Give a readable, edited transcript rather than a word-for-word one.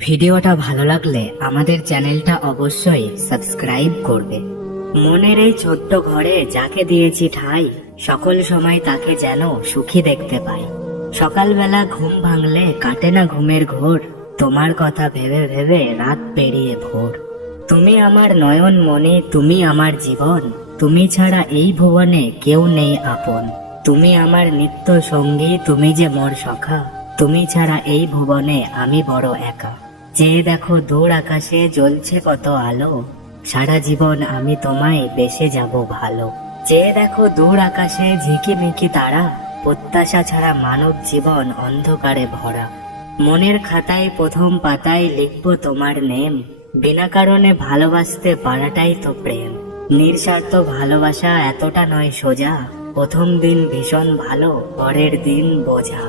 ভিডিওটা ভালো লাগলে আমাদের চ্যানেলটা অবশ্যই সাবস্ক্রাইব করবে। মনের এই ছোট্ট ঘরে যাকে দিয়েছি ঠাঁই, সকল সময় তাকে যেন সুখী দেখতে পাই। সকালবেলা ঘুম ভাঙলে কাটে না ঘুমের ঘোর, তোমার কথা ভেবে ভেবে রাত পেরিয়ে ভোর। তুমি আমার নয়ন মনে, তুমি আমার জীবন, তুমি ছাড়া এই ভুবনে কেউ নেই আপন। তুমি আমার নিত্য সঙ্গী, তুমি যে মোর সখা, তুমি ছাড়া এই ভুবনে আমি বড় একা। চেয়ে দেখো দূর আকাশে জ্বলছে কত আলো, সারা জীবন আমি তোমায় বেসে যাব ভালো। চেয়ে দেখো দূর আকাশে ঝিকিমিকি তারা, প্রত্যাশা ছাড়া মানব জীবন অন্ধকারে ভরা। মনের খাতায় প্রথম পাতায় লিখবো তোমার নেম, বিনা কারণে ভালোবাসতে পারাটাই তো প্রেম। নিঃস্বার্থ ভালোবাসা এতটা নয় সোজা, প্রথম দিন ভীষণ ভালো, পরের দিন বোঝা।